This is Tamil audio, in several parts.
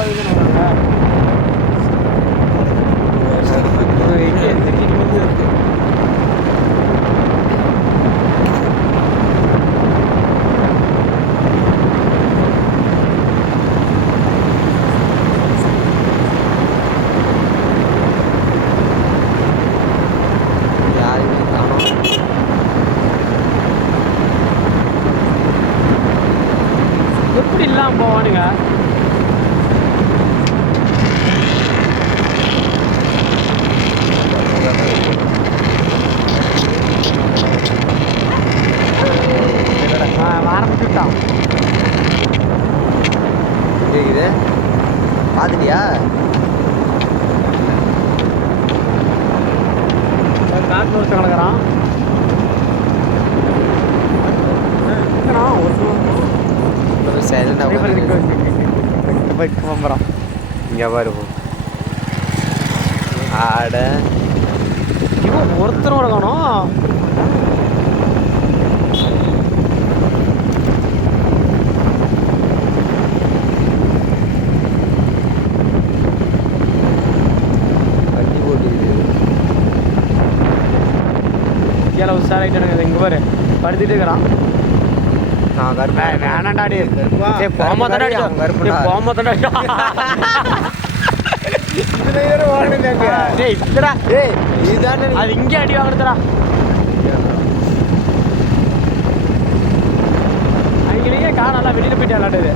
ஐம்பது வராங்க யாருமே எப்படி இல்லாமல் போவானுங்க? காட்டு வருஷம் கிடக்குறான் கிளம்புறான் இங்கே பாரு. ஆட. இவன் ஒருத்தனோட காணும் வண்டி போட்டுக்குது உஷாராயிட்டானுங்க இங்க பாரு படுத்துட்டு இருக்கிறான் நான் கருப்பா ஏய், வேணாம்டா டேய். கருப்பா. டேய், போகாம தானே கருப்பா, அடிச்சான். கருப்புடா. டேய், போகாம தானே அடிச்சான். டேய், இல்லடா. ஏய் இதுதானே அது இங்கே அடி வாங்குறதுடா அங்கேயே காணல வெளியில போயிட்டு விளாடுது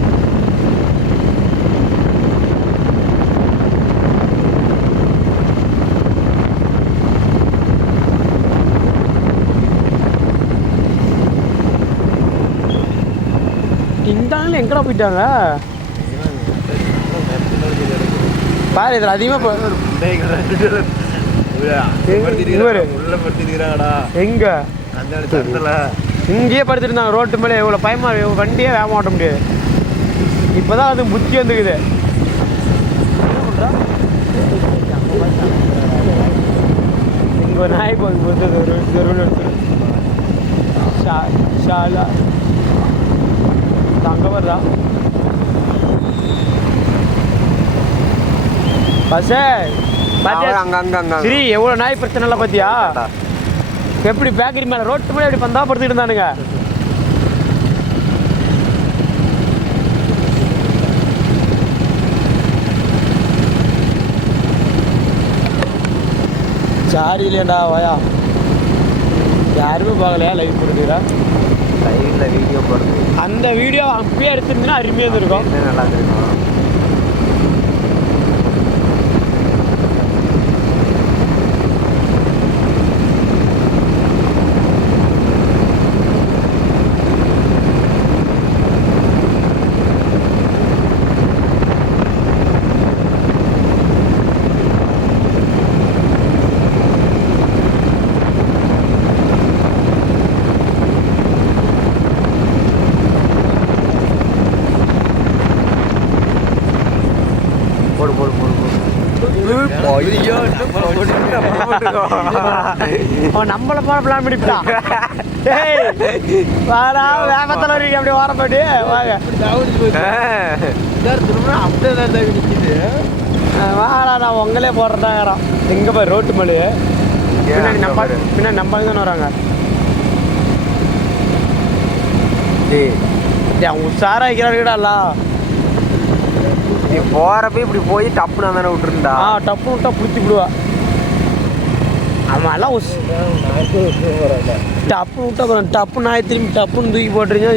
இந்த ஆளுங்க எங்கடா போயிட்டாங்க பாரு இதில் அதிகமாக படுத்திருக்கிறாங்கடா எங்க அந்த இடத்துல இங்கேயே படுத்துருந்தாங்க ரோட்டு மேலே இவ்வளோ பயமா வண்டியே வேக ஓட்ட முடியாது இப்போதான் அது புத்தி வந்துக்குது இங்கே ஒரு நாய் போகுது ஷா எடுத்து ஷாலா அங்கே வர்றா? பஸ்ஸே சரி எவ்வளோ நாய் பிரச்சனை இல்லை பார்த்தியா எப்படி பேக்கரி மேலே ரோட்டு மேலே எப்படி பந்தா படுத்துக்கிட்டு இருந்தானுங்க? சாரி இல்லையாண்டா வாயா. யாருமே பார்க்கலையா? லைவ் போட்டுக்கிறா லைவ்ல வீடியோ போடுறது. அந்த வீடியோ அப்பயே எடுத்திருந்தீங்கன்னா அருமையாக என்ன நல்லா இருக்கும் அவன் நம்மளை போல பிளான் பண்ணிவிட்டான் வாடா வேகத்தில் வரீங்க அப்படி ஓரம் போயிட்டு. வாங்க. அப்படியே தான் நிற்கிது வாடா நான் உங்களே போடுறதாங்கிறான் எங்கே போய் ரோட்டு மேலே? பின்னாடி நம்ம பின்னாடி நம்ம தானே வராங்க அவன் உஷாரா வைக்கிறாருடா நீ போறப்ப இப்படி போய் டப்புன்னு தானே விட்டுருந்தா. ஆ டப்பு விட்டா பிடிச்சி விடுவா. அவன் டப்பு விட்டா அப்புறம் டப்பு நாய் திரும்பி டப்புன்னு தூக்கி போட்டுருங்க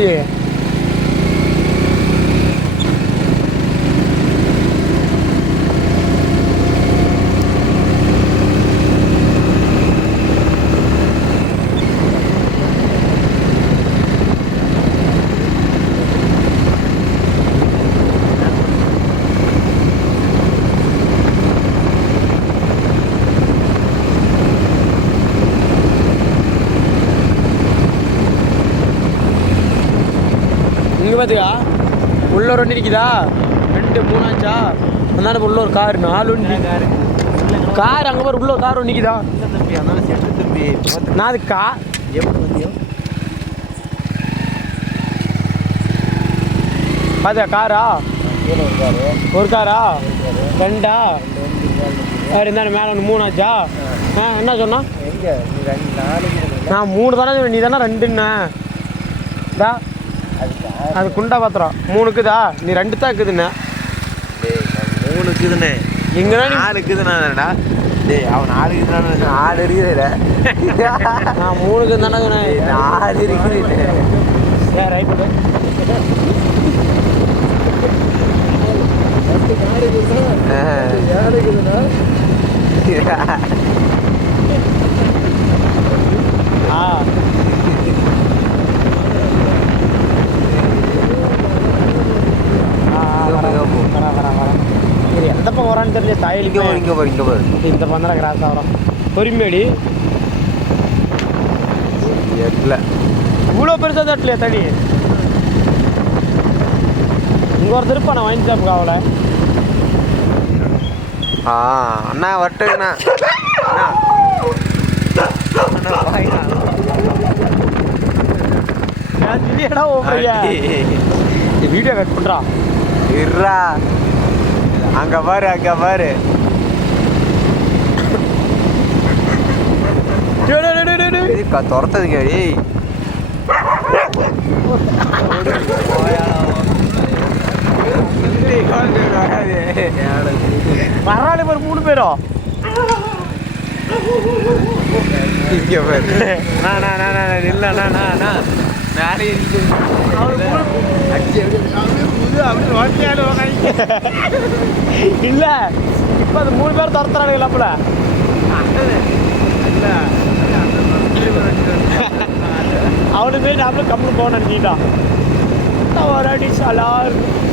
பார்த்துக்கா உள்ள ஒரு வண்டி நிற்கிதா ரெண்டு மூணாச்சா அந்தாண்ட உள்ள ஒரு கார் நாலு வண்டி கார் அங்கே பாரு உள்ள ஒரு கார் நிற்கிதா தம்பி அதனால செட்டு தம்பி நான் அது கா எப்படி வந்தியோ பார்த்தியா காரா ஒரு காரா ரெண்டா? வேறு இருந்தாலும் மேலே ஒன்று மூணு ஆச்சா ஆ என்ன சொன்னா நான் மூணு தானே நீ தானே ரெண்டுண்ணே அது குண்டா பாத்திரம் மூணுக்குதா நீ ரெண்டு தான் இருக்குதுண்ணே மூணுக்கு இதுண்ணே எங்கன்னா நீ நாலுக்கு இதுண்ணா டேய் அவன் நாலுக்கு இதுண்ணா நாலு இருக்குதுல நான் மூணுக்கு தானே சொன்னேன் நாலு இருக்குது. சரி ரைட்டு ஆ. ஆ, தெரியல சாயலிக்கு இங்க பாரு இங்க பாரு இந்த தான் கிராஸ் ஆகிறோம் பொறுமையடி எட்ல இவ்வளோ பெருசாக தட்டலையா தடி. இங்கே ஒரு திருப்பா நான் வாங்கி சாப்பிட அவளை ஆ அண்ணா. வரட்டுங்கண்ணா அண்ணா வீடியோ கட் பண்ணுறா இருடா. அங்க பாரு அங்க பாரு. இதுக்கா துரத்ததுக்கு டேய் வராளி ஒரு மூணு பேரும் இங்க பாரு. நான் நான் நான் நான் இல்ல நான் நான் நான். மேலே இல்ல. இப்ப அது மூணு பேர் துரத்துறானுங்க இல்லப்பல அவனு போய் நாமளும் கம்முன்னு போன நினைக்கிட்டான் ஒரு அடி சலார் என்ன